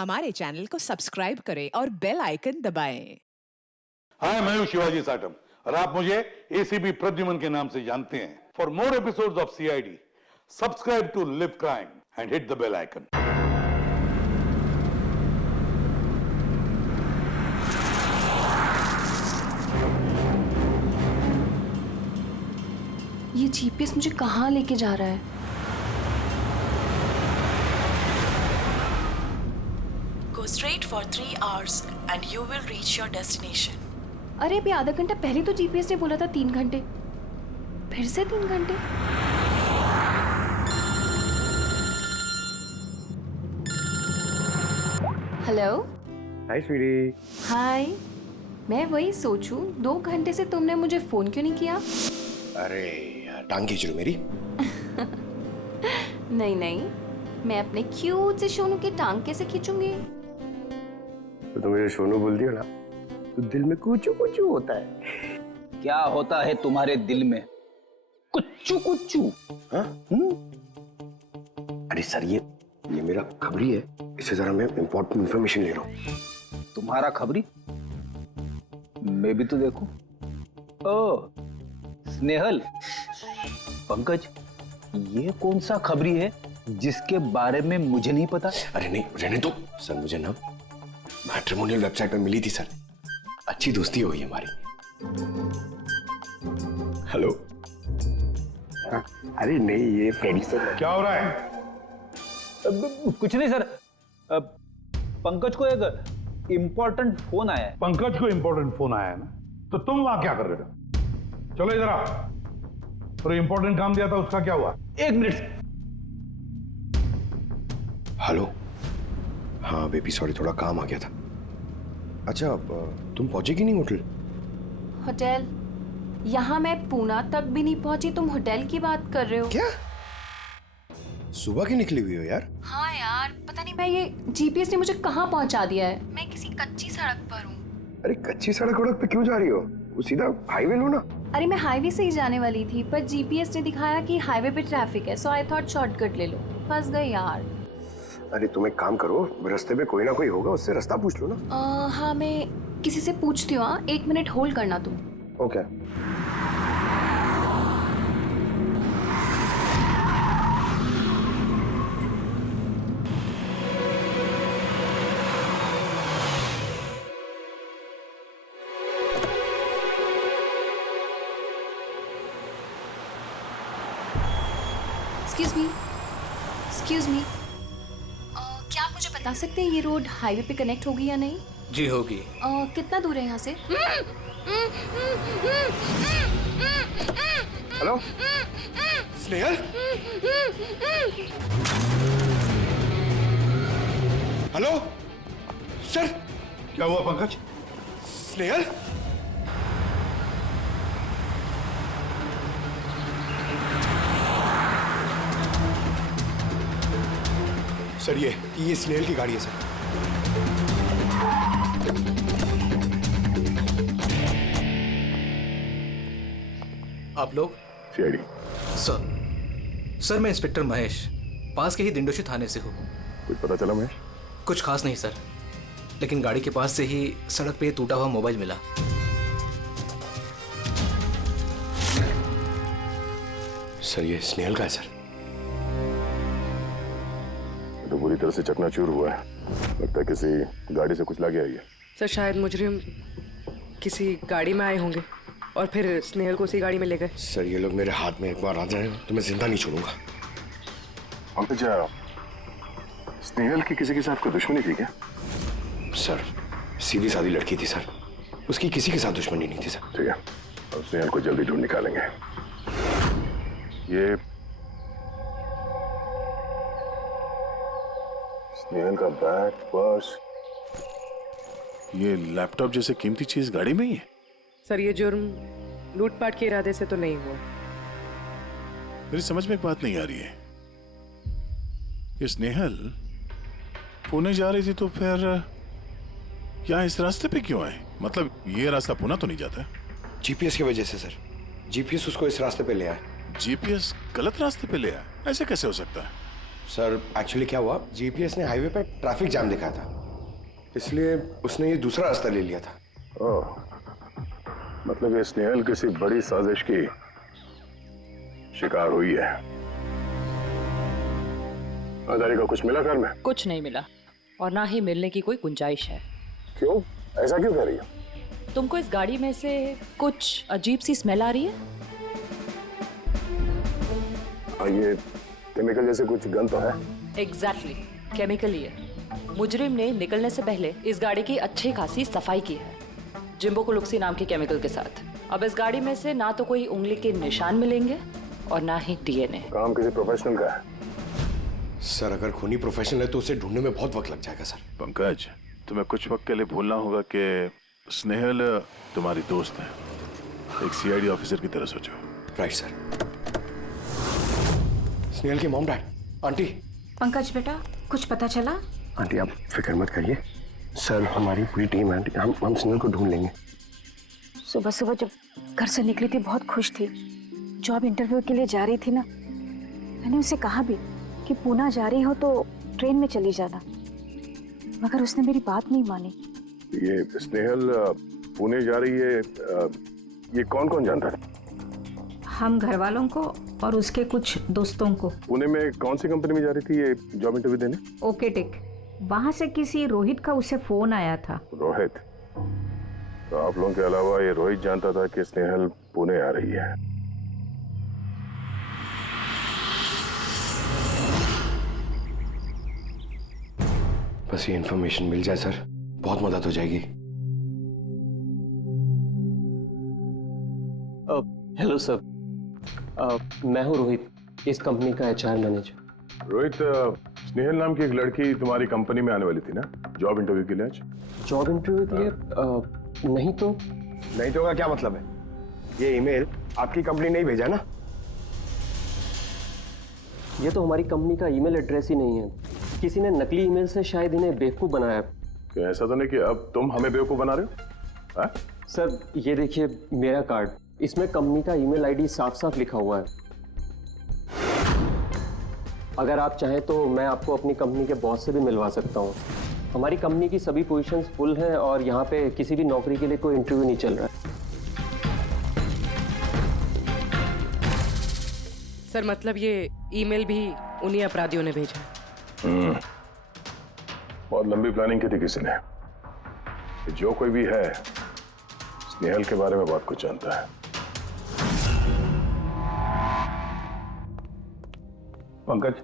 हमारे चैनल को सब्सक्राइब करें और बेल आइकन दबाएं। हाय, मैं हूं शिवाजी साटम और आप मुझे एसीपी प्रद्युमन के नाम से जानते हैं। For more episodes of CID, subscribe to live crime and hit the bell icon. ये जीपीएस मुझे कहाँ लेके जा रहा है? Go straight for 3 hours and you will reach your destination. अरे अभी आधा घंटा पहले तो जीपीएस ने बोला था 3 घंटे, फिर से 3 घंटे। हेलो। हाय स्वीटी। हाय। मैं वही सोचूं 2 घंटे से तुमने मुझे फोन क्यों नहीं किया? अरे यार, टांग खींच रही हो मेरी? नहीं, मैं अपने क्यूट से सोनू की टांग कैसे खींचूंगी? तो तुम मुझे सोनू बोलती हो ना, तो दिल में कुचू कुचू होता है। क्या होता है तुम्हारे दिल में? कुच्चू कुच्चू। हाँ? अरे सर, ये मेरा खबरी है, इससे जरा मैं इंपॉर्टेंट इंफॉर्मेशन ले रहा हूँ। तुम्हारा खबरी? मैं भी तो देखूं। ओ स्नेहल, पंकज, ये कौन सा खबरी है जिसके बारे में मुझे नहीं पता? अरे नहीं, रहने दो सर। मुझे ना मैट्रिमोनियल वेबसाइट पर मिली थी सर, अच्छी दोस्ती हो गई हमारी। हेलो। हाँ? अरे नहीं, ये फ्रेडी सर। क्या हो रहा है? कुछ नहीं सर, पंकज को एक इम्पोर्टेंट फोन आया है। पंकज को इंपॉर्टेंट फोन आया है ना, तो तुम वहां क्या कर रहे थे? चलो इधर आओ। तो इंपॉर्टेंट काम दिया था, उसका क्या हुआ? 1 मिनट। हेलो। हाँ बेबी, सॉरी, थोड़ा काम आ गया था। अच्छा, तुम पहुंचेगी नहीं होटल? होटल? यहाँ मैं पूना तक भी नहीं पहुंची, तुम होटल की बात कर रहे हो? क्या सुबह की निकली हुई हो यार? हाँ यार, पता नहीं, मैं ये जीपीएस ने मुझे कहाँ पहुंचा दिया है। मैं किसी कच्ची सड़क पर हूँ। अरे कच्ची सड़क पे क्यों जा रही हो? वो सीधा हाईवे लो ना। अरे मैं हाईवे से ही जाने वाली थी, पर जीपीएस ने दिखाया कि हाईवे पे ट्रैफिक है, सो आई थॉट शॉर्टकट ले लो। फंस गई यार। अरे तुम एक काम करो, रास्ते में कोई ना कोई होगा, उससे रास्ता पूछ लो ना। हाँ, मैं किसी से पूछती हूँ। 1 मिनट होल्ड करना तुम। ओके। एक्सक्यूज मी, क्या आप मुझे बता सकते हैं ये रोड हाईवे पे कनेक्ट होगी या नहीं? जी होगी। कितना दूर है यहाँ से? हेलो स्नेहल। Hello sir. क्या हुआ पंकज? स्नेहल। सर, ये स्नेहल की गाड़ी है सर। आप लोग? सीआईडी। सर मैं इंस्पेक्टर महेश, पास के ही दिंडोशी थाने से हूँ। कुछ पता चला महेश? कुछ खास नहीं सर, लेकिन गाड़ी के पास से ही सड़क पे टूटा हुआ मोबाइल मिला। सर, ये स्नेहल का है सर। तो बुरी तरह से चकनाचूर हुआ है, लगता है किसी गाड़ी से कुछ लग गया है। सर, शायद मुजरिम किसी गाड़ी में आए होंगे और फिर स्नेहल को उसी गाड़ी में ले गए। सर, ये लोग मेरे हाथ में एक बार आ जाए तो मैं जिंदा नहीं छोड़ूंगा। पंकज, स्नेहल की किसी के साथ कोई दुश्मनी थी क्या? सर, सीधी सादी लड़की थी सर, उसकी किसी के साथ दुश्मनी नहीं थी सर। ठीक है, अब स्नेहल को जल्दी ढूंढ निकालेंगे। ये स्नेहल का बैग, पर्स, ये लैपटॉप जैसे कीमती चीज गाड़ी में ही है। सर, ये जुर्म लूटपाट के इरादे से तो नहीं हुआ। मेरी समझ में एक बात नहीं आ रही है, ये स्नेहल पुणे जा रही थी तो फिर यहाँ इस रास्ते पे क्यों आए? मतलब ये रास्ता पुणे तो नहीं जाता? जीपीएस की वजह से सर, जीपीएस उसको इस रास्ते पे ले आए। जीपीएस गलत रास्ते पे ले आया, ऐसे कैसे हो सकता है? सर एक्चुअली क्या हुआ, जीपीएस ने हाईवे पे ट्रैफिक जाम दिखाया था, इसलिए उसने ये दूसरा रास्ता ले लिया था। ओह, मतलब ये स्नेहल किसी बड़ी साजिश की शिकार हुई है। आधारी का कुछ मिला घर में? कुछ नहीं मिला और ना ही मिलने की कोई गुंजाइश है। क्यों, ऐसा क्यों कह रही हो? तुमको इस गाड़ी में से कुछ अजीब सी स्मेल आ रही है? ये केमिकल जैसे कुछ गंध तो है। एग्जैक्टली, केमिकल ही है। मुजरिम ने निकलने से पहले इस गाड़ी की अच्छी खासी सफाई की है, जिम्बो कुलुक्सी नाम के केमिकल के साथ। अब इस गाड़ी में से ना तो कोई उंगली के निशान मिलेंगे और ना ही डीएनए। काम किसी प्रोफेशनल का है। सर अगर खूनी प्रोफेशनल है तो उसे ढूंढने में बहुत वक्त लग जाएगा सर। पंकज, तुम्हें कुछ वक्त के लिए भूलना होगा कि स्नेहल तुम्हारी दोस्त है, एक सीआईडी ऑफिसर की तरह सोचो। Right sir. स्नेहल के मॉम डैड, आंटी। पंकज बेटा, कुछ पता चला? आंटी आप फिक्र मत करिए, सर हमारी पूरी टीम है आंटी, हम स्नेहल को ढूंढ लेंगे। सुबह सुबह जब घर से निकली थी बहुत खुश थी, जॉब इंटरव्यू के लिए जा रही थी ना, मैंने उसे कहा भी कि पूना जा रही हो तो ट्रेन में चली जाना, मगर उसने मेरी बात नहीं मानी। ये स्नेहल पुणे जा रही है, ये कौन कौन जानता है? हम घर वालों को और उसके कुछ दोस्तों को। पुणे में कौन सी कंपनी में जा रही थी ये जॉब इंटरव्यू देने? ओके टिक, वहाँ से किसी रोहित का उसे फोन आया था। रोहित? तो आप लोगों के अलावा ये रोहित जानता था कि स्नेहल पुणे आ रही है। बस ये इन्फॉर्मेशन मिल जाए सर, बहुत मदद हो जाएगी। हेलो सर, मैं हूँ रोहित, इस कंपनी का एचआर मैनेजर। रोहित, स्नेहल नाम की एक लड़की तुम्हारी कंपनी में आने वाली थी ना जॉब इंटरव्यू के लिए आज? जॉब इंटरव्यू के लिए? नहीं तो। नहीं तो का क्या मतलब है? ये ईमेल आपकी कंपनी ने ही भेजा ना? ये तो हमारी कंपनी का ईमेल एड्रेस ही नहीं है, किसी ने नकली ईमेल से शायद इन्हें बेवकूफ़ बनाया। क्या ऐसा तो नहीं कि अब तुम हमें बेवकूफ़ बना रहे हो? सर ये देखिए मेरा कार्ड, इसमें कंपनी का ईमेल आईडी साफ साफ लिखा हुआ है। अगर आप चाहें तो मैं आपको अपनी कंपनी के बॉस से भी मिलवा सकता हूँ। हमारी कंपनी की सभी पोजीशंस फुल हैं और यहाँ पे किसी भी नौकरी के लिए कोई इंटरव्यू नहीं चल रहा है। सर मतलब ये ईमेल भी उन्हीं अपराधियों ने भेजा है। बहुत लंबी प्लानिंग की थी किसी ने। कि जो कोई भी है स्नेहल के बारे में बहुत कुछ जानता है। पंकज,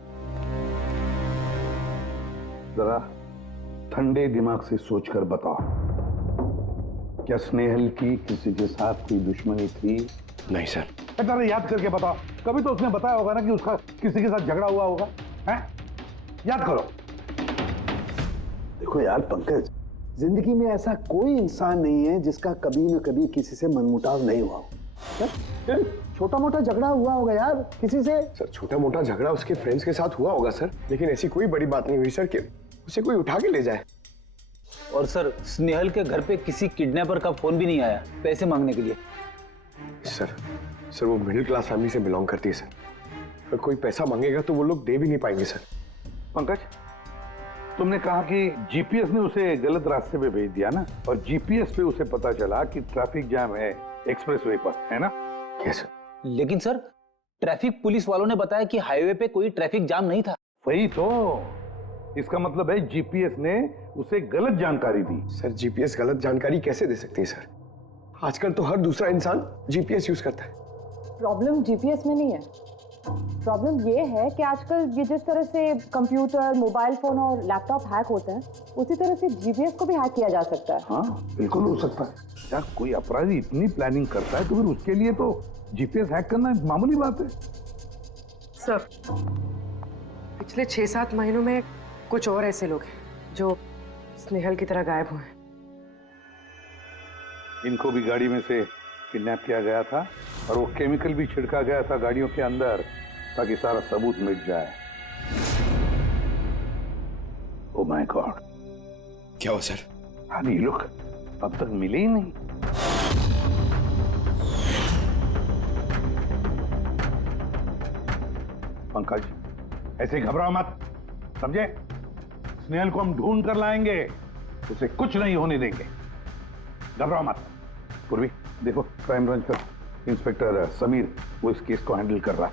जरा ठंडे दिमाग से सोचकर बताओ, क्या स्नेहल की किसी के साथ कोई दुश्मनी थी? नहीं सर। जरा याद करके बताओ, कभी तो उसने बताया होगा ना कि उसका किसी के साथ झगड़ा हुआ होगा, हैं? याद करो। देखो यार पंकज, जिंदगी में ऐसा कोई इंसान नहीं है जिसका कभी न कभी किसी से मनमुटाव नहीं हुआ हो। छोटा मोटा झगड़ा हुआ होगा यार किसी से। सर छोटा मोटा झगड़ा उसके फ्रेंड्स के साथ हुआ होगा सर, लेकिन ऐसी कोई बड़ी बात नहीं हुई सर कि उसे कोई उठा के ले जाए। और सर स्नेहल के घर पे किसी किडनैपर का फोन भी नहीं आया पैसे मांगने के लिए। सर वो मिडिल क्लास फैमिली से बिलोंग करती है सर, अगर कोई पैसा मांगेगा तो वो लोग दे भी नहीं पाएंगे सर। पंकज, तुमने कहा कि जीपीएस ने उसे गलत रास्ते पे भेज दिया ना, और जीपीएस पे उसे पता चला कि ट्रैफिक जाम है एक्सप्रेसवे पर, है ना? Yes sir. लेकिन सर ट्रैफिक पुलिस वालों ने बताया कि हाईवे पे कोई ट्रैफिक जाम नहीं था। वही तो, इसका मतलब है जीपीएस ने उसे गलत जानकारी दी। सर जीपीएस गलत जानकारी कैसे दे सकती है सर? आजकल तो हर दूसरा इंसान जीपीएस यूज करता है। प्रॉब्लम जीपीएस में नहीं है, प्रॉब्लम ये है कि आजकल ये जिस तरह से कंप्यूटर, मोबाइल फोन और लैपटॉप हैक होते हैं, उसी तरह से जीपीएस को भी हैक किया जा सकता है। हाँ बिल्कुल हो सकता है। क्या कोई अपराधी इतनी प्लानिंग करता है तो फिर उसके लिए तो जीपीएस हैक करना एक मामूली बात है। सर पिछले 6-7 महीनों में कुछ और ऐसे लोग हैं जो स्नेहल की तरह गायब हुए हैं। इनको भी गाड़ी में से किडनैप किया गया था और वो केमिकल भी छिड़का गया था गाड़ियों के अंदर ताकि सारा सबूत मिट जाए। ओह माय गॉड, क्या हुआ सर? अरे ये लोग अब तक मिले ही नहीं। पंकज, ऐसे घबराओ मत, समझे? स्नेहल को हम ढूंढ कर लाएंगे, उसे कुछ नहीं होने देंगे, घबराओ मत। पूर्वी देखो, क्राइम ब्रांच का इंस्पेक्टर समीर वो इस केस को हैंडल कर रहा है,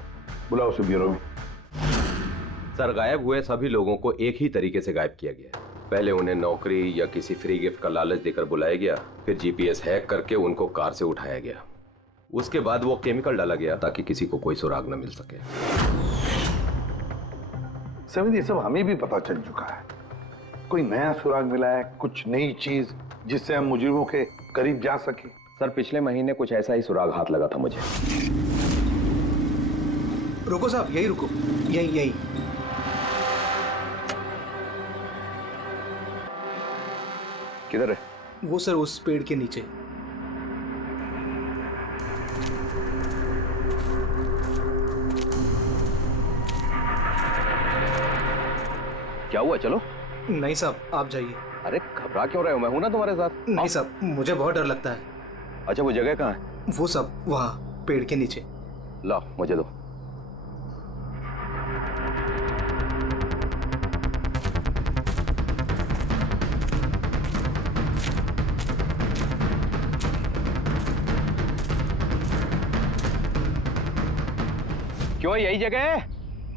बुलाओ उसे ब्यूरो में। सर, गायब हुए सभी लोगों को एक ही तरीके से गायब किया गया। पहले उन्हें नौकरी या किसी फ्री गिफ्ट का लालच देकर बुलाया गया, फिर जीपीएस हैक करके उनको कार से उठाया गया। उसके बाद वो केमिकल डाला गया ताकि किसी को कोई सुराग न मिल सके। समीर, ये सब हमें भी पता चल चुका है। कोई नया सुराग मिला है, कुछ नई चीज जिससे हम मुजरिमों के करीब जा सके? सर, पिछले महीने कुछ ऐसा ही सुराग हाथ लगा था मुझे। रुको साहब, यही रुको, यही। किधर है? वो सर उस पेड़ के नीचे। क्या हुआ? चलो। नहीं साहब, आप जाइए। अरे घबरा क्यों रहे हो? मैं हूं ना तुम्हारे साथ। नहीं साहब, मुझे बहुत डर लगता है। अच्छा, वो जगह कहाँ है? वो सब वहाँ पेड़ के नीचे। लाओ, मुझे दो। क्यों, यही जगह है?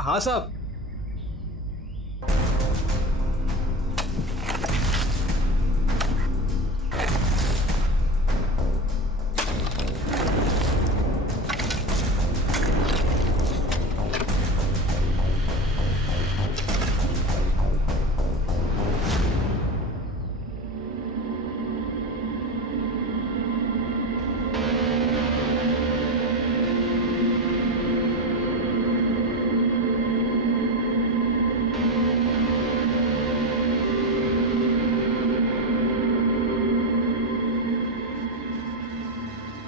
हाँ साहब।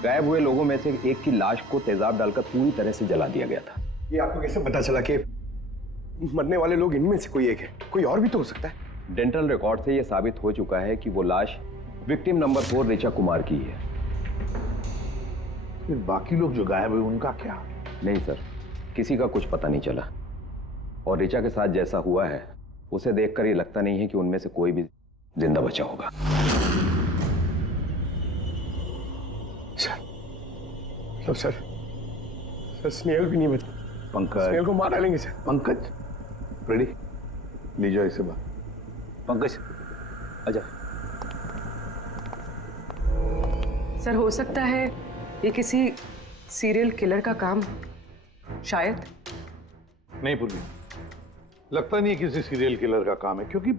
गायब हुए लोगों में से एक की लाश को तेजाब डालकर पूरी तरह से जला दिया गया था। ये आपको कैसे पता चला कि मरने वाले लोग इनमें से कोई एक है? कोई और भी तो हो सकता है। डेंटल रिकॉर्ड से यह साबित हो चुका है कि वो लाश विक्टिम नंबर 4 ऋचा कुमार की है। फिर बाकी लोग जो गायब हुए उनका क्या? नहीं सर, किसी का कुछ पता नहीं चला। और ऋचा के साथ जैसा हुआ है उसे देखकर ये लगता नहीं है कि उनमें से कोई भी जिंदा बचा होगा। सर स्नेहल भी नहीं बचा। पंकज, स्नेहल को मार डालेंगे सर। पंकज, रेडी? ले जाओ इसे बाहर। पंकज, आजा। सर, हो सकता है ये किसी सीरियल किलर का काम, शायद। नहीं पूर्वी, लगता नहीं है किसी सीरियल किलर का काम है, क्योंकि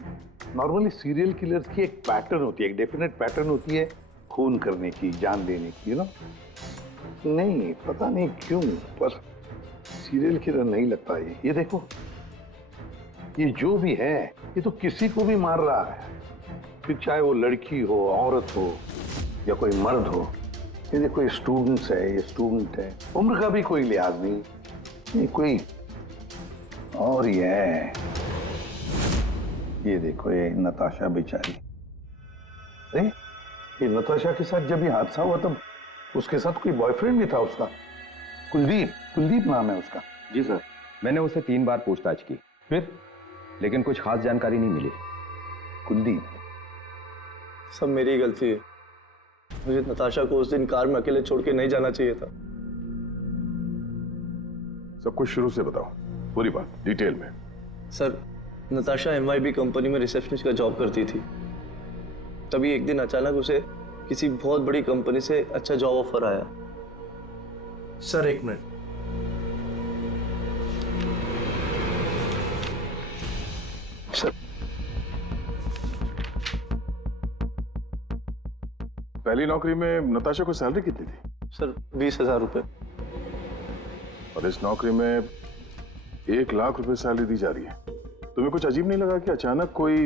नॉर्मली सीरियल किलर्स की एक पैटर्न होती है, एक डेफिनेट पैटर्न होती है खून करने की, जान देने की, ना। नहीं, पता नहीं क्यों, पर सीरियल किलर नहीं लगता ये देखो, ये जो भी है ये तो किसी को भी मार रहा है, फिर चाहे वो लड़की हो, औरत हो या कोई मर्द हो। ये देखो, ये स्टूडेंट्स है, ये स्टूडेंट है, उम्र का भी कोई लिहाज नहीं, ये कोई और ही है। ये देखो, ये नताशा बेचारी। अरे ये नताशा के साथ जब ये हादसा हुआ तब उसके साथ कोई बॉयफ्रेंड भी था उसका, कुलदीप नाम है उसका। जी सर, मैंने उससे 3 बार पूछताछ की, फिर लेकिन कुछ खास जानकारी नहीं मिली। कुलदीप? सब मेरी गलती है, मुझे नताशा को उस दिन कार में अकेले छोड़ के नहीं जाना चाहिए था। सब कुछ शुरू से बताओ, पूरी बात डिटेल में। सर, नताशा MYB कंपनी में रिसेप्शनिस्ट का जॉब करती थी। तभी एक दिन अचानक उसे किसी बहुत बड़ी कंपनी से अच्छा जॉब ऑफर आया। Sir, 1 minute. सर, पहली नौकरी में नताशा को सैलरी कितनी थी? सर, 20,000 रुपए। और इस नौकरी में 1 लाख रुपए सैलरी दी जा रही है। तुम्हें कुछ अजीब नहीं लगा कि अचानक कोई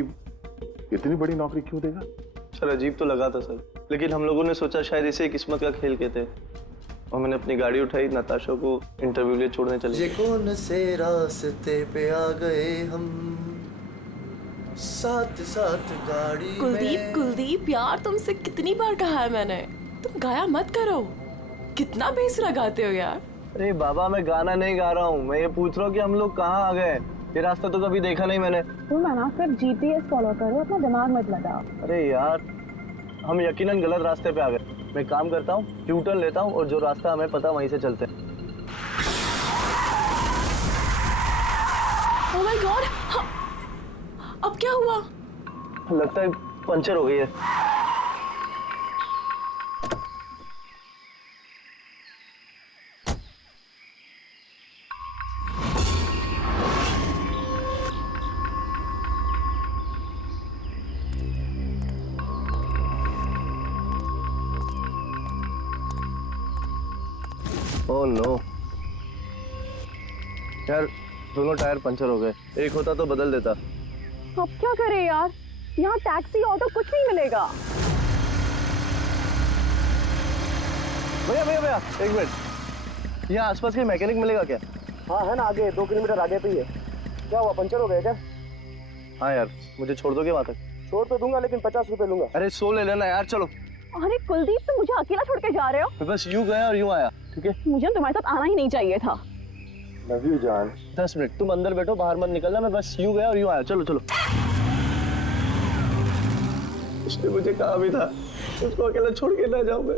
इतनी बड़ी नौकरी क्यों देगा? सर, अजीब तो लगा था सर, लेकिन हम लोगों ने सोचा शायद इसे किस्मत का खेल कहते हैं, और मैंने अपनी गाड़ी उठाई, नताशा को इंटरव्यू लिए छोड़ने चले। कौन से रास्ते पे आ गए हम, साथ साथ गाड़ी। कुलदीप यार, तुमसे कितनी बार कहा है मैंने, तुम गाया मत करो, कितना बेसुरा गाते हो यार। अरे बाबा, मैं गाना नहीं गा रहा हूँ, मैं ये पूछ रहा हूँ कि हम लोग कहाँ आ गए। ये रास्ता तो कभी देखा नहीं मैंने। तुम है ना सिर्फ जीपीएस फॉलो करो, अपना दिमाग मत लगाओ। अरे यार, हम यकीनन गलत रास्ते पे आ गए। मैं काम करता हूँ, यू टर्न लेता हूँ और जो रास्ता हमें पता वहीं से चलते हैं। ओह माय गॉड, अब क्या हुआ? लगता है पंचर हो गई है। ओह नो यार, दोनों टायर पंचर हो गए। एक होता तो बदल देता। अब क्या करें यार, यहाँ टैक्सी ऑटो कुछ नहीं मिलेगा। भैया भैया भैया, एक मिनट, यहाँ आसपास कोई मैकेनिक मिलेगा क्या? हाँ है ना, आगे 2 किलोमीटर आगे पे ही है। क्या हुआ, पंचर हो गया क्या? हाँ यार, मुझे छोड़ दोगे वहाँ तक? छोड़ तो दूंगा, लेकिन 50 रुपए लूंगा। अरे 100 ले लेना यार, चलो। अरे कुलदीप, तुम मुझे अकेला छोड़ के जा रहे हो? मैं बस यूं गया और यूं आया, ठीक है? मुझे तुम्हारे साथ आना ही नहीं चाहिए था। लव यू जान। 10 मिनट तुम अंदर बैठो, बाहर मत निकलना। मैं बस यूं गया और यूं आया। चलो चलो। उसने मुझे कहा भी था उसको अकेला छोड़ के ना जाऊं मैं।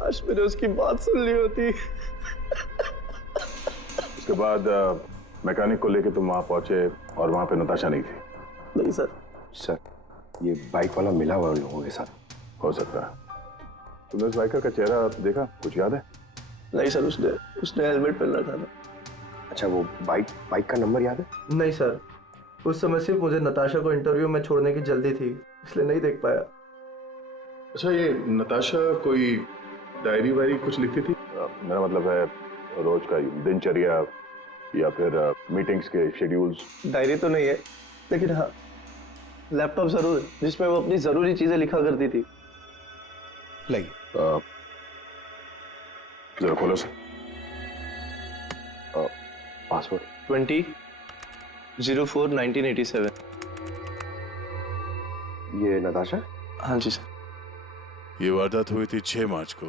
आज मैंने उसकी बात सुन ली होती। उसके बाद मैकेनिक को लेके तुम वहां पहुंचे और वहां पे नताशा नहीं थी? नहीं सर। सर, ये बाइक वाला मिला हुआ लोगों के साथ। हो सकता है। तुमने उस बाइकर का चेहरा देखा, कुछ याद है? नहीं सर, उसने हेलमेट पहन रखा था। अच्छा, वो बाइक का नंबर याद है? नहीं सर, उस समय सिर्फ मुझे नताशा को इंटरव्यू में छोड़ने की जल्दी थी, इसलिए नहीं देख पाया। अच्छा, ये नताशा कोई डायरी वायरी कुछ लिखती थी? मेरा मतलब है रोज का दिनचर्या या फिर मीटिंग्स के शेड्यूल्स। डायरी तो नहीं है, लेकिन हाँ लैपटॉप जरूर है जिसमें वो अपनी जरूरी चीजें लिखा करती थी। लाइए जरा खोलो सर। पासवर्ड 20/04/1987। ये नताशा? हाँ जी सर। ये वारदात हुई थी 6 मार्च को।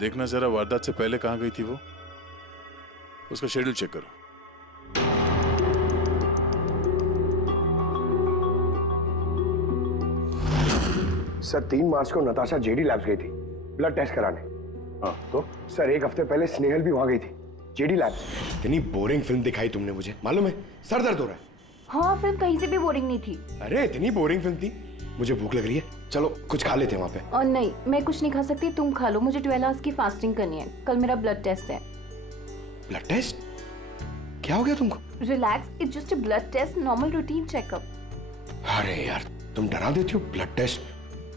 देखना जरा वारदात से पहले कहाँ गई थी वो, उसका शेड्यूल चेक करो। सर, 3 मार्च को नताशा जेडी लैब्स गई थी ब्लड टेस्ट कराने। हाँ तो? सर, 1 हफ्ते पहले स्नेहल भी वहां गई थी जेडी लैब्स। इतनी बोरिंग फिल्म दिखाई तुमने मुझे, मालूम है? सर दर्द हो रहा है। हाँ, फिल्म कहीं से भी बोरिंग नहीं थी। अरे इतनी बोरिंग फिल्म थी। मुझे भूख लग रही है, चलो कुछ खा लेते हैं वहां पे। और नहीं, मैं कुछ नहीं खा सकती, तुम खा लो। मुझे 12 आवर्स की फास्टिंग करनी है। कल मेरा ब्लड टेस्ट है। Blood test? क्या हो गया तुमको? Relax, it's just a blood test, normal routine checkup. अरे यार, तुम डरा देती हो। Blood test?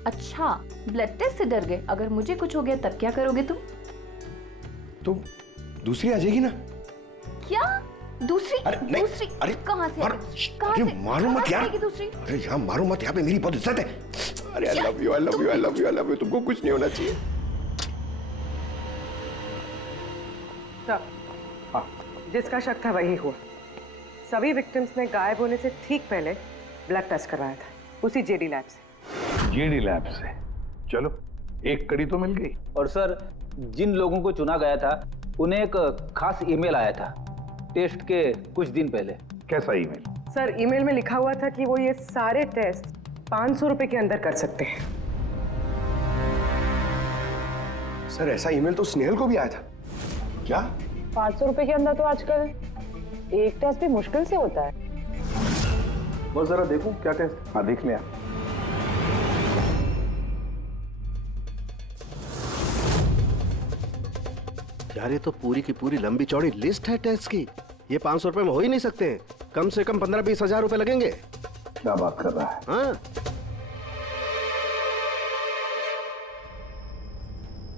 अच्छा, ब्लड टेस्ट से डर गए? अगर मुझे कुछ हो गया तब क्या करोगे तुम? तो दूसरी आ जाएगी ना? क्या दूसरी? अरे नहीं, दूसरी अरे कहाँ से? अरे मारो मत यार। दूसरी? अरे यहाँ मारो मत, यहाँ पे मेरी बहुत इज्जत है। अरे I love you, I love you, I love you, I love you. तुमको कुछ नहीं होना चाहिए। जिसका शक था वही हुआ। सभी विक्टिम्स ने गायब होने से ठीक पहले ब्लड टेस्ट करवाया था, उसी जेडी लैब से। जेडी लैब से? चलो, एक कड़ी तो मिल गई। और सर, जिन लोगों को चुना गया था उन्हें एक खास ईमेल आया था टेस्ट के कुछ दिन पहले। कैसा ईमेल? सर, ईमेल में लिखा हुआ था कि वो ये सारे टेस्ट 500 रुपए के अंदर कर सकते हैं। सर, ऐसा ईमेल तो स्नेहल को भी आया था। क्या 500 रुपए के अंदर तो आजकल एक टेस्ट भी मुश्किल से होता है। बस जरा देखो क्या टेस्ट। हाँ, देख लिया। यार, ये तो पूरी की पूरी लंबी चौड़ी लिस्ट है टेस्ट की। ये 500 रुपए में हो ही नहीं सकते। कम से कम 15-20 हजार रुपए लगेंगे। क्या बात कर रहा है? हाँ,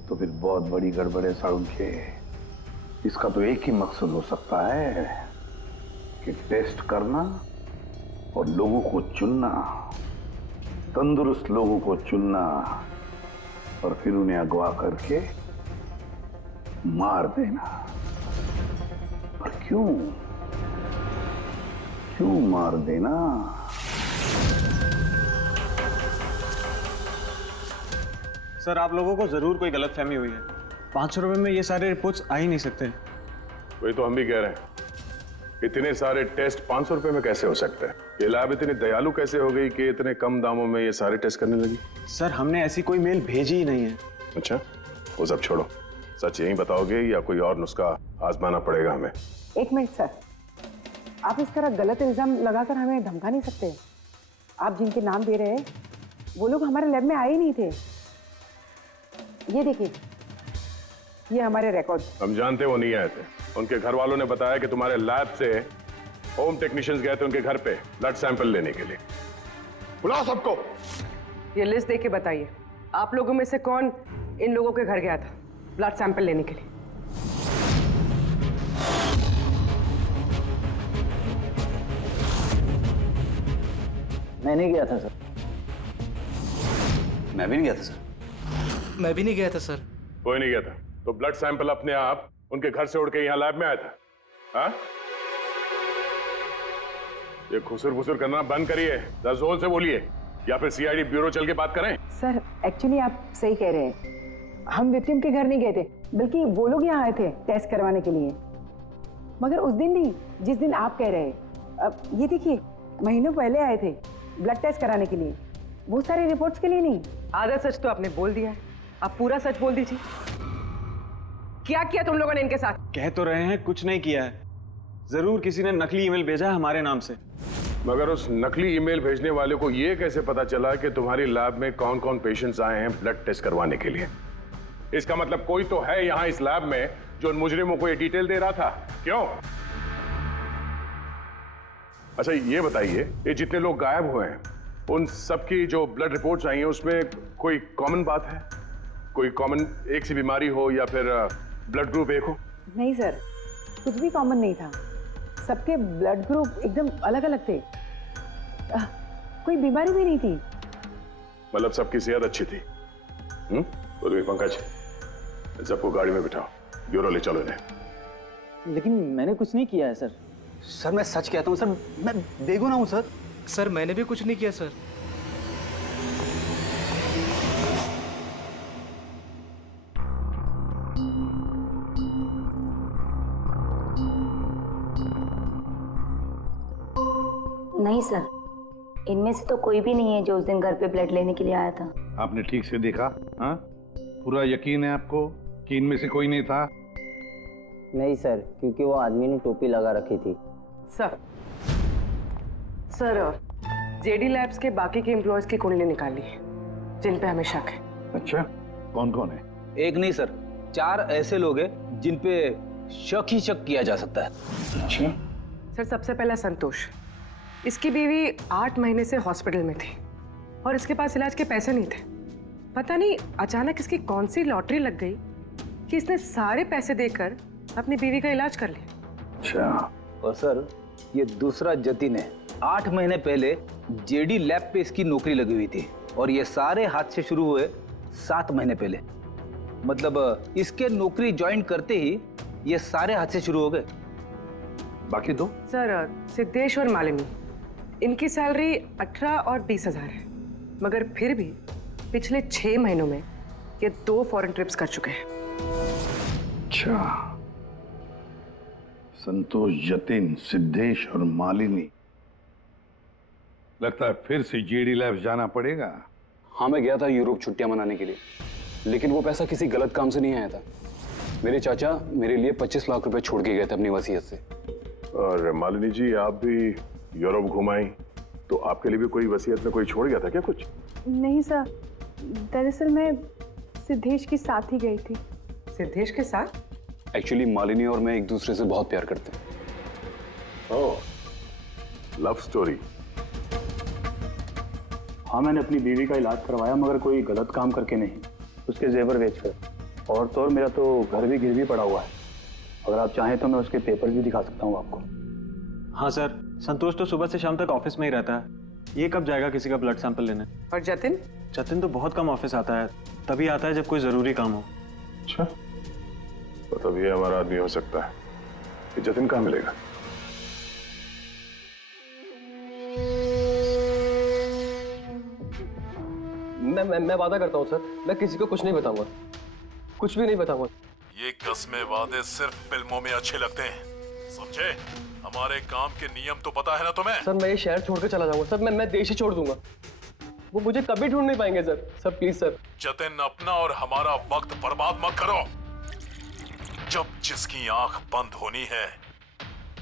तो फिर बहुत बड़ी गड़बड़ है सारुण के। इसका तो एक ही मकसद हो सकता है कि टेस्ट करना और लोगों को चुनना, तंदुरुस्त लोगों को चुनना और फिर उन्हें अगवा करके मार देना। पर क्यों मार देना? सर, आप लोगों को जरूर कोई गलतफहमी हुई है। 500 रुपए में ये सारे रिपोर्ट्स आ ही नहीं सकते। वही तो हम भी कह रहे हैं। इतने सारे टेस्ट 500 रुपए में कैसे हो सकते हैं? ये लैब इतनी दयालु कैसे हो गई कि इतने कम दामों में ये सारे टेस्ट करने लगी? सर हमने ऐसी कोई मेल भेजी ही नहीं है। अच्छा, वो सब छोड़ो, सच यही बताओगे या कोई और नुस्खा आजमाना पड़ेगा हमें? एक मिनट सर, आप इस तरह गलत इल्जाम लगाकर हमें धमका नहीं सकते। आप जिनके नाम दे रहे हैं वो लोग हमारे लैब में आए ही नहीं थे। ये देखिए, ये हमारे रिकॉर्ड। हम जानते वो नहीं आए थे। उनके घर वालों ने बताया कि तुम्हारे लैब से होम टेक्नीशियंस गए थे उनके घर पे ब्लड सैंपल लेने के लिए। बुलाओ सबको। ये लिस्ट देख के बताइए, आप लोगों में से कौन इन लोगों के घर गया था ब्लड सैंपल लेने के लिए? मैं नहीं गया था सर। मैं भी नहीं गया था सर। मैं भी नहीं गया था सर। कोई नहीं गया था तो ब्लड सैंपल अपने आप उनके घर से उड़ के यहाँ लैब में आया था? हाँ? ये खुसुर-फुसुर करना बंद करिए, जोर से बोलिए, या फिर सीआईडी ब्यूरो चल के बात करें। सर एक्चुअली आप सही कह रहे हैं, हम विक्टिम के घर नहीं गए थे, बल्कि वो लोग यहाँ आए थे टेस्ट करवाने के लिए। मगर उस दिन नहीं जिस दिन आप कह रहे हैं। अब ये देखिए, महीनों पहले आए थे ब्लड टेस्ट कराने के लिए, वो सारे रिपोर्ट्स के लिए नहीं। आधा सच तो आपने बोल दिया है, आप पूरा सच बोल दीजिए। क्या किया तुम लोगों ने इनके साथ? कह तो रहे हैं कुछ नहीं किया है, जरूर किसी ने नकली ईमेल भेजा है हमारे नाम से। मगर उस नकली ईमेल भेजने वाले को ये कैसे पता चला कि तुम्हारी लैब में कौन कौन पेशेंट्स आए हैं ब्लड टेस्ट करवाने के लिए? इसका मतलब कोई तो है यहाँ इस लैब में जो उन मुजरिमों को ये डिटेल दे रहा था। क्यों? अच्छा ये बताइए, ये जितने लोग गायब हुए हैं उन सबकी जो ब्लड रिपोर्ट्स आई हैं उसमें कोई कॉमन बात है? कोई कॉमन एक सी बीमारी हो या फिर ब्लड ग्रुप एक हो? नहीं सर, कुछ भी कॉमन नहीं था। सबके ब्लड ग्रुप एकदम अलग अलग थे। कोई बीमारी भी नहीं थी। मतलब सबकी सेहत अच्छी थी? तो पंकज, सबको गाड़ी में बिठाओ, ब्यूरो ले चलो इन्हें। लेकिन मैंने कुछ नहीं किया है सर। सर मैं सच कहता हूँ सर, मैं बेगुनाह हूँ सर। सर मैंने भी कुछ नहीं किया सर। नहीं सर, इनमें से तो कोई भी नहीं है जो उस दिन घर पे ब्लड लेने के लिए आया था। आपने ठीक से देखा? हाँ, पूरा यकीन है आपको कि इनमें से कोई नहीं था? नहीं सर, क्योंकि वो आदमी ने टोपी लगा रखी थी। सर जेडी लैब्स के बाकी के एम्प्लॉयज की कुंडली निकाली है जिन पे हमें शक है। अच्छा, कौन कौन है? एक नहीं सर, 4 ऐसे लोग हैं जिन पे शक ही शक किया जा सकता है। अच्छा सर, सबसे पहला संतोष, इसकी बीवी 8 महीने से हॉस्पिटल में थी और इसके पास इलाज के पैसे नहीं थे। पता नहीं अचानक इसकी कौन सी लॉटरी लग गई कि इसने सारे पैसे देकर अपनी बीवी का इलाज कर लिया। अच्छा। और सर ये दूसरा जतिन है, 8 महीने पहले जेडी लैब पे इसकी नौकरी लगी हुई थी और ये सारे हादसे शुरू हुए 7 महीने पहले। मतलब इसके नौकरी ज्वाइन करते ही ये सारे हादसे शुरू हो गए। बाकी दो? सर सिद्धेश और मालिनी, इनकी सैलरी 18 और 20 हजार है, मगर फिर भी पिछले 6 महीनों में ये 2 फॉरेन ट्रिप्स कर चुके हैं। अच्छा, संतोष, जतिन, सिद्धेश और मालिनी, लगता है फिर से जेडी लैब्स जाना पड़ेगा। हाँ, मैं गया था यूरोप छुट्टियां मनाने के लिए, लेकिन वो पैसा किसी गलत काम से नहीं आया था। मेरे चाचा मेरे लिए 25 लाख रुपए छोड़ के गए थे अपनी वसीयत से। और मालिनी जी, आप भी यूरोप घुमाई तो आपके लिए भी कोई वसीयत में कोई छोड़ गया था क्या कुछ? नहीं सर, दरअसल मैं सिद्धेश के साथ ही गई थी। सिद्धेश के साथ? एक्चुअली मालिनी और मैं एक दूसरे से बहुत प्यार करते हैं। ओह, लव स्टोरी। हाँ, मैंने अपनी बीवी का इलाज करवाया, मगर कोई गलत काम करके नहीं, उसके जेवर बेचकर। और तो और मेरा तो घर भी गिरवी पड़ा हुआ है। अगर आप चाहें तो मैं उसके पेपर भी दिखा सकता हूँ आपको। हाँ सर, संतोष तो सुबह से शाम तक ऑफिस में ही रहता है। ये कब जाएगा किसी का ब्लड सैंपल लेने? और जतिन? जतिन तो बहुत कम ऑफिस आता है, तभी आता है जब कोई जरूरी काम हो। अच्छा, तो तब ये हमारा आदमी हो सकता है। कि जतिन कहाँ मिलेगा? मैं वादा करता हूँ सर, मैं किसी को कुछ नहीं बताऊंगा, कुछ भी नहीं बताऊंगा। ये कस्में वादे सिर्फ फिल्मों में अच्छे लगते हैं, समझे? हमारे काम के नियम तो पता है ना तुम्हें? सर मैं ये शहर छोड़ के चला जाऊंगा सर, मैं देश ही छोड़ दूंगा। वो मुझे कभी ढूंढ नहीं पाएंगे sir. Sir please sir. Jatin, अपना और हमारा वक्त बर्बाद मत करो। जब जिसकी आंख बंद होनी है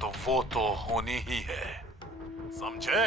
तो वो तो होनी ही है, समझे?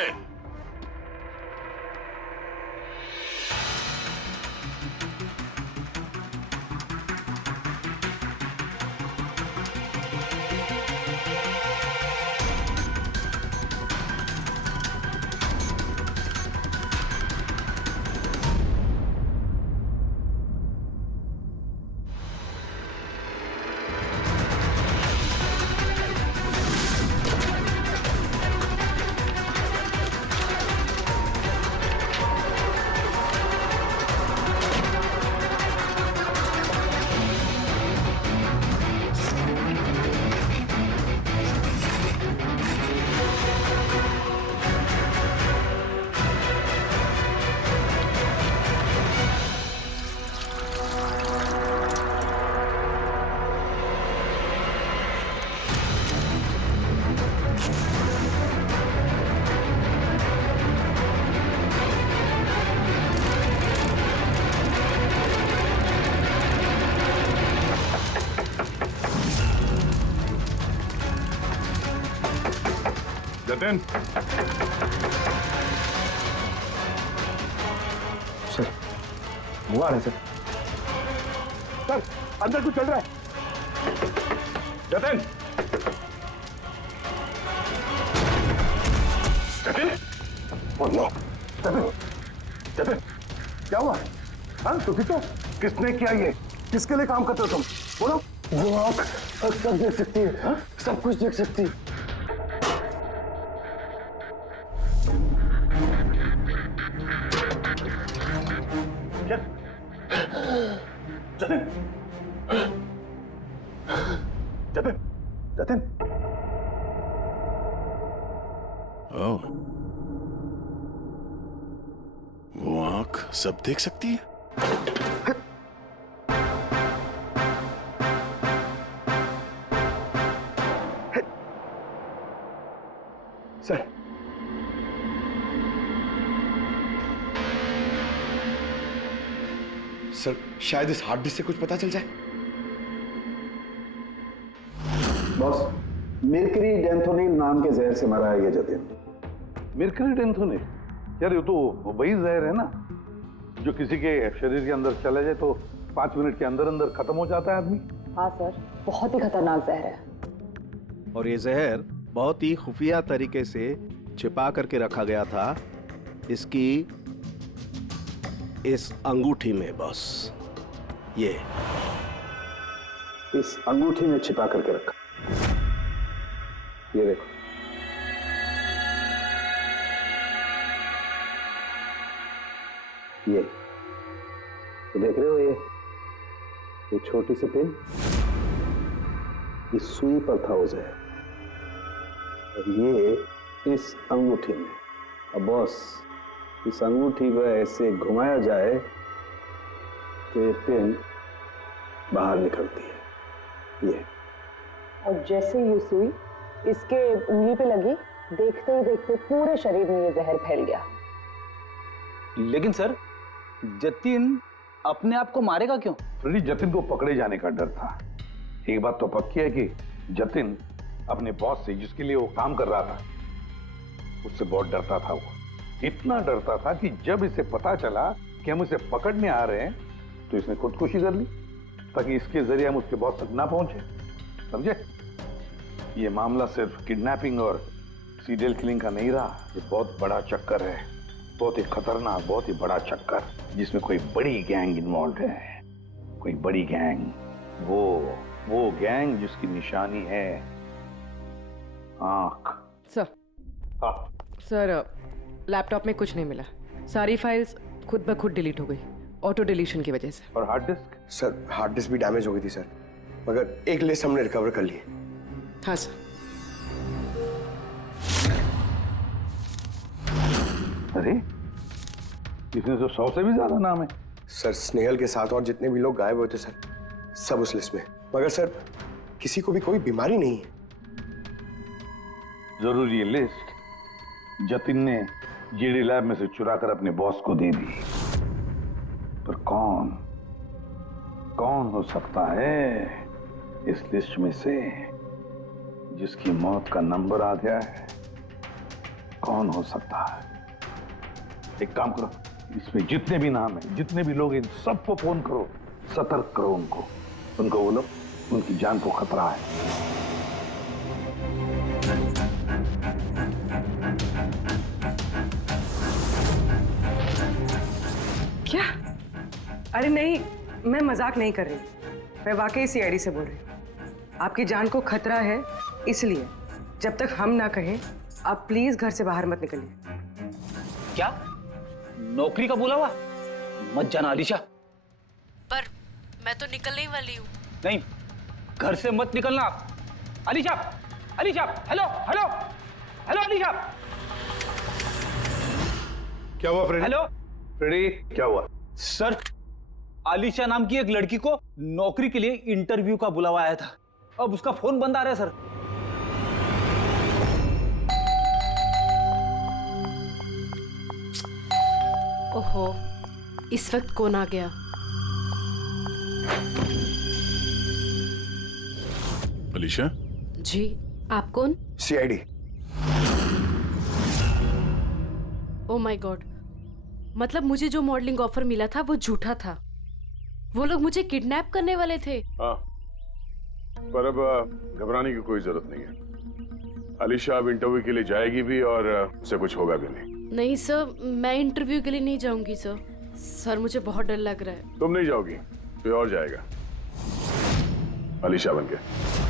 जतिन, सर वो आ रहे सर। सर अंदर कुछ चल रहा है। जतिन, जतिन, जतिन, जतिन, क्या हुआ? हाँ तो किसने किया ये? किसके लिए काम करते हो तुम? बोलो। वो आँख सब देख सकती है, हाँ? सब कुछ देख सकती है। जतिन, जतिन, जतिन। ओह, वो आंख सब देख सकती है? सर सर शायद इस हार्ड डिस्क से कुछ पता चल जाए। बॉस, मिर्करी डेंथोनिल नाम के जहर से मरा है ये जतिन। मिर्करी डेंथोनिल? यार ये तो वही जहर है ना जो किसी के शरीर के अंदर चला जाए तो 5 मिनट के अंदर अंदर खत्म हो जाता है आदमी। हाँ सर, बहुत ही खतरनाक जहर है। और ये जहर बहुत ही खुफिया तरीके से छिपा करके रखा गया था इसकी इस अंगूठी में बॉस। ये इस अंगूठी में छिपा करके रखा। ये देखो, ये देख रहे हो? ये छोटी सी पिन, इस सुई पर था वो जहर, और ये इस अंगूठी में। अब बॉस, इस अंगूठी को ऐसे घुमाया जाए तो ये पिन बाहर निकलती है। ये और जैसे ये सुई इसके उंगली पे लगी, देखते ही देखते पूरे शरीर में ये जहर फैल गया। लेकिन सर, जतिन अपने आप को मारेगा क्यों? फ्रेडी, जतिन को पकड़े जाने का डर था। एक बात तो पक्की है कि जतिन अपने बॉस से, जिसके लिए वो काम कर रहा था, उससे बहुत डरता था। वो इतना डरता था कि जब इसे पता चला कि हम इसे पकड़ने आ रहे हैं तो इसने खुदकुशी कर ली ताकि इसके जरिए हम उसके बॉस तक ना पहुंचे। समझे? ये मामला सिर्फ किडनैपिंग और सीरियल किलिंग का नहीं रहा, ये बहुत बड़ा चक्कर है, बहुत ही खतरनाक, बहुत ही बड़ा चक्कर, जिसमें कोई बड़ी गैंग इन्वॉल्व है। कोई बड़ी गैंग, वो गैंग जिसकी निशानी है आंख। सर, हाँ सर, लैपटॉप में कुछ नहीं मिला। सारी फाइल्स खुद ब खुद डिलीट हो गई, ऑटो डिलीशन की वजह से। और hard disk? Sir hard disk भी डैमेज हो गई थी सर, मगर एक लिस्ट हमने रिकवर कर ली है। हाँ सर। अरे इसमें तो 100 से भी ज्यादा नाम है। सर स्नेहल के साथ और जितने भी लोग गायब हुए थे सर, सब उस लिस्ट में। मगर सर किसी को भी कोई बीमारी नहीं है। जरूर ये लिस्ट जतिन ने जीडी लैब में से चुरा कर अपने बॉस को दे दी। पर कौन हो सकता है इस लिस्ट में से जिसकी मौत का नंबर आ गया है? कौन हो सकता है? एक काम करो, इसमें जितने भी नाम हैं, जितने भी लोग, इन सबको फोन करो, सतर्क करो उनको बोलो उनकी जान को खतरा है। क्या? अरे नहीं, मैं मजाक नहीं कर रही, मैं वाकई सीआईडी से बोल रही हूँ। आपकी जान को खतरा है, इसलिए जब तक हम ना कहें आप प्लीज घर से बाहर मत निकलिए। क्या नौकरी का बोला हुआ? मत जाना अलीशा। पर मैं तो निकलने ही वाली हूँ। नहीं, घर से मत निकलना। Alisha, Alisha, hello hello hello Alisha. क्या हुआ फ्रेडी? हेलो फ्रेडी, क्या हुआ? सर, आलिशा नाम की एक लड़की को नौकरी के लिए इंटरव्यू का बुलावा आया था। अब उसका फोन बंद आ रहा है सर। ओहो, इस वक्त कौन आ गया? अलीशा? जी, आप कौन? सीआईडी। ओ माय गॉड, मतलब मुझे जो मॉडलिंग ऑफर मिला था वो झूठा था। वो लोग मुझे किडनैप करने वाले थे। हाँ, पर अब घबराने की कोई जरूरत नहीं है। अलीशा अब इंटरव्यू के लिए जाएगी भी और उसे कुछ होगा भी नहीं। नहीं सर, मैं इंटरव्यू के लिए नहीं जाऊंगी सर। सर, मुझे बहुत डर लग रहा है। तुम नहीं जाओगी, कोई और जाएगा अलीशा बनके।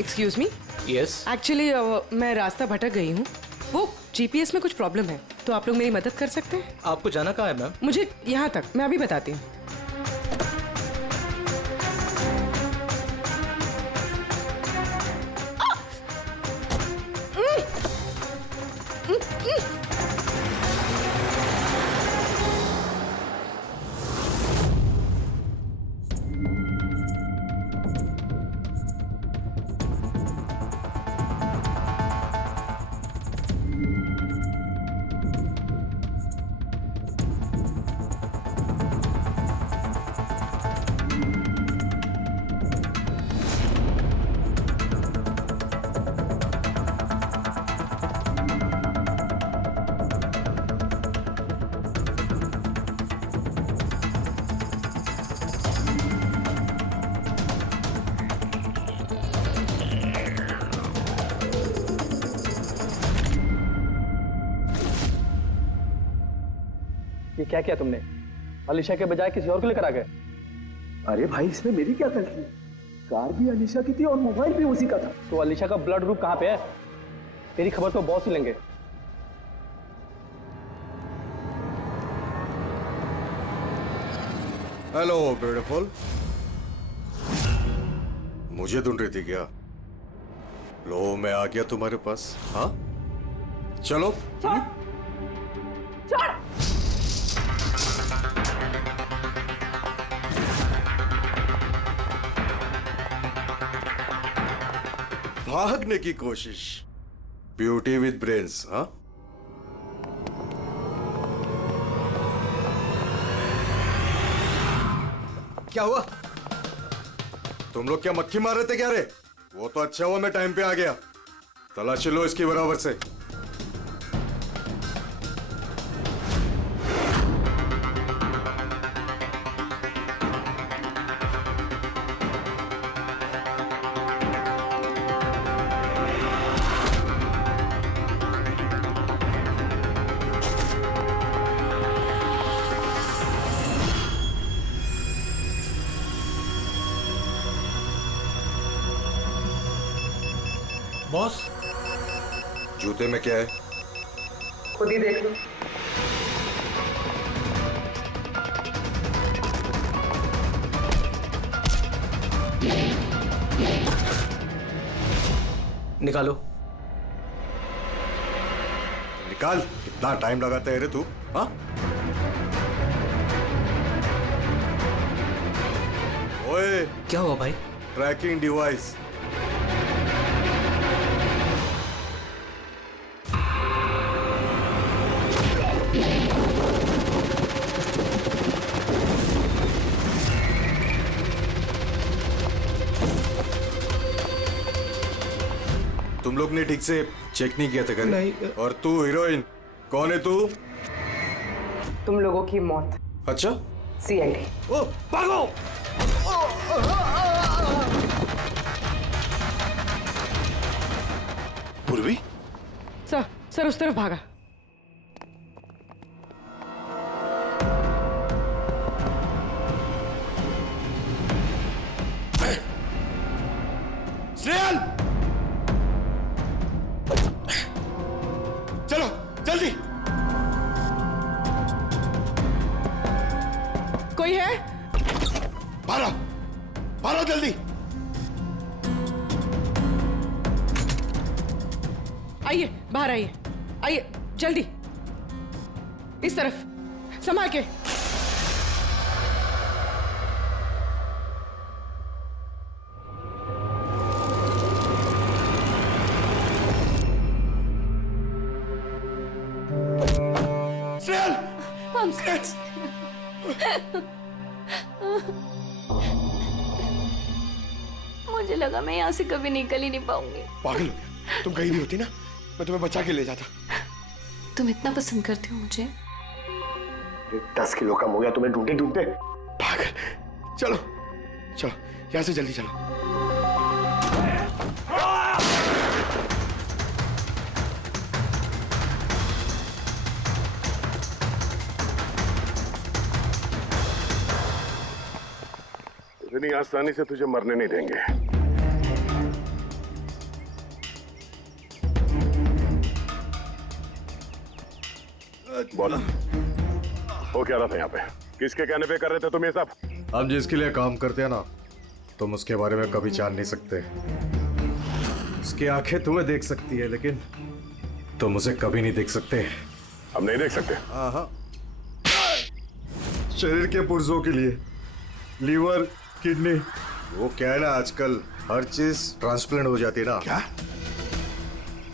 Excuse me. यस। एक्चुअली मैं रास्ता भटक गई हूँ। वो जीपीएस में कुछ प्रॉब्लम है, तो आप लोग मेरी मदद कर सकते हैं? आपको जाना कहाँ है मैम? मुझे यहाँ तक, मैं अभी बताती हूँ। ये क्या किया तुमने? अलीशा के बजाय किसी और को लेकर आ गए। अरे भाई, इसमें मेरी क्या गलती? कार भी अलीशा की थी और मोबाइल भी उसी का था। तो अलीशा का ब्लड ग्रुप कहाँ पे है? तेरी खबर तो बॉस ही लेंगे। हेलो ब्यूटीफुल, मुझे ढूंढ रही थी क्या? लो, मैं आ गया तुम्हारे पास। हाँ, चलो। भागने की कोशिश। Beauty with brains. हाँ, क्या हुआ? तुम लोग क्या मक्खी मार रहे थे क्या रे? वो तो अच्छा हुआ मैं टाइम पे आ गया। तलाशी लो इसकी बराबर से। बॉस, जूते में क्या है? खुद ही देख लो। निकालो। निकाल। कितना टाइम लगाता है रे तू? हाँ? ओए, क्या हुआ भाई? Tracking device. तुम लोग ने ठीक से चेक नहीं किया था घर? नहीं। और तू हीरोइन, कौन है तू? तुम लोगों की मौत। अच्छा, CID। ओ भागो! पूर्वी? सर उस तरफ भागा। स्नेहल! चलो जल्दी। कोई है? भागो, भागो जल्दी। आइए, बाहर आइए, आइए जल्दी, इस तरफ, संभाल के। पंकज, मुझे लगा मैं यहाँ से कभी निकल ही नहीं पाऊंगी। पागल हो गया? तुम कहीं नहीं होती ना, मैं तुम्हें बचा के ले जाता। तुम इतना पसंद करते हो मुझे? 10 किलो कम हो गया तुम्हें ढूंढते ढूंढते। पागल। चलो चलो यहाँ से जल्दी चलो। इतनी आसानी से तुझे मरने नहीं देंगे। बोलो, हो क्या रहा था यहाँ पे? किसके कहने पे कर रहे थे तुम ये सब? हम जिसके लिए काम करते हैं ना, तुम उसके बारे में कभी जान नहीं सकते। उसकी आंखें तुम्हें देख सकती है, लेकिन तुम उसे कभी नहीं देख सकते। हम नहीं देख सकते? हाँ, शरीर के पुर्जों के लिए लीवर, किडनी, वो क्या है ना, आजकल हर चीज ट्रांसप्लांट हो जाती है ना। क्या?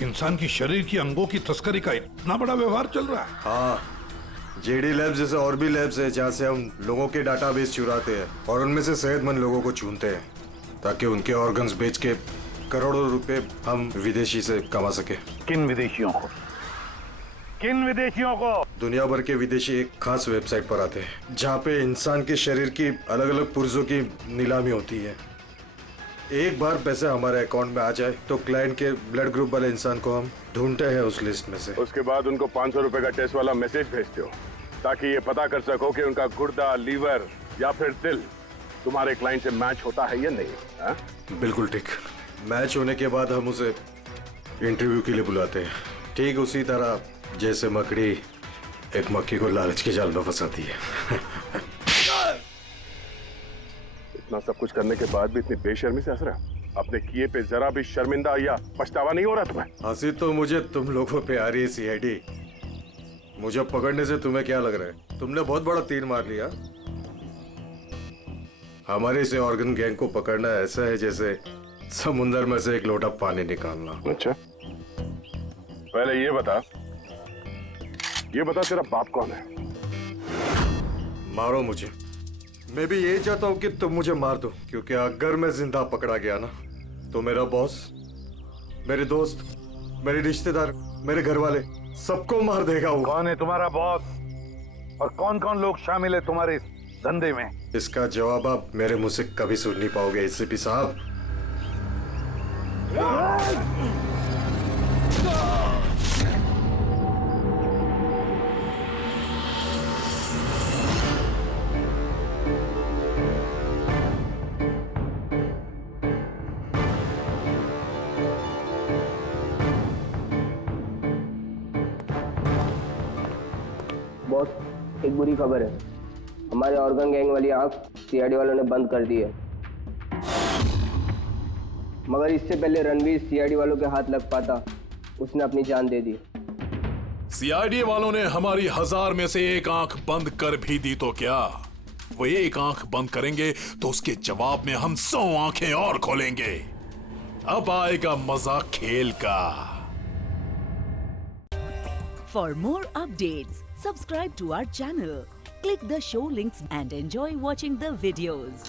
इंसान की शरीर की अंगों की तस्करी का इतना बड़ा व्यवहार चल रहा है? हाँ, जेडी लैब्स जैसे और भी लैब्स है जहाँ से हम लोगों के डाटाबेस चुराते हैं और उनमें से सेहतमंद लोगों को चुनते हैं ताकि उनके ऑर्गन्स बेच के करोड़ों रुपए हम विदेशी से कमा सके। किन विदेशियों को? किन विदेशियों को? दुनिया भर के विदेशी एक खास वेबसाइट पर आते हैं जहाँ पे इंसान के शरीर की अलग अलग पुर्जों की नीलामी होती है। एक बार पैसे हमारे अकाउंट में आ जाए तो क्लाइंट के ब्लड ग्रुप वाले इंसान को हम ढूंढते हैं उस लिस्ट में से। उसके बाद उनको 500 रुपए का टेस्ट वाला मैसेज भेजते हो ताकि ये पता कर सको कि उनका गुर्दा, लीवर या फिर दिल तुम्हारे क्लाइंट से मैच होता है या नहीं। हा? बिल्कुल ठीक। मैच होने के बाद हम उसे इंटरव्यू के लिए बुलाते हैं, ठीक उसी तरह जैसे मकड़ी एक मक्खी को लालच के जाल में फंसाती है। इतना सब कुछ करने के बाद भी इतनी बेशर्मी से हंस रहा? अपने किए पे जरा भी शर्मिंदा या पछतावा नहीं हो रहा तुम्हें? हंसी तो मुझे तुम लोगों पे आ रही है सीआईडी। मुझे पकड़ने से तुम्हें क्या लग रहा है? तुमने बहुत बड़ा तीर मार लिया। हमारे से ऑर्गन गैंग को पकड़ना ऐसा है जैसे समुंदर में से एक लोटा पानी निकालना। अच्छा, पहले ये बता तेरा बाप कौन है? मारो मुझे। मैं भी यही चाहता हूँ कि तुम मुझे मार दो, क्योंकि अगर मैं जिंदा पकड़ा गया ना तो मेरा बॉस, मेरे दोस्त, मेरे रिश्तेदार, मेरे घर वाले सबको मार देगा वो। कौन है तुम्हारा बॉस और कौन कौन लोग शामिल है तुम्हारे इस धंधे में? इसका जवाब आप मेरे मुंह से कभी सुन नहीं पाओगे एसीपी साहब। बॉस, एक बुरी खबर है। हमारे ऑर्गन गैंग वाली आंख सीआईडी वालों ने बंद कर दी है। मगर इससे पहले रणवीर सीआईडी वालों के हाथ लग पाता, उसने अपनी जान दे दी। सीआईडी वालों ने हमारी 1000 में से एक आंख बंद कर भी दी तो क्या? वो एक आंख बंद करेंगे तो उसके जवाब में हम 100 आंखें और खोलेंगे। अब आएगा मजा खेल का। For more updates, subscribe to our channel, click the show links and enjoy watching the videos.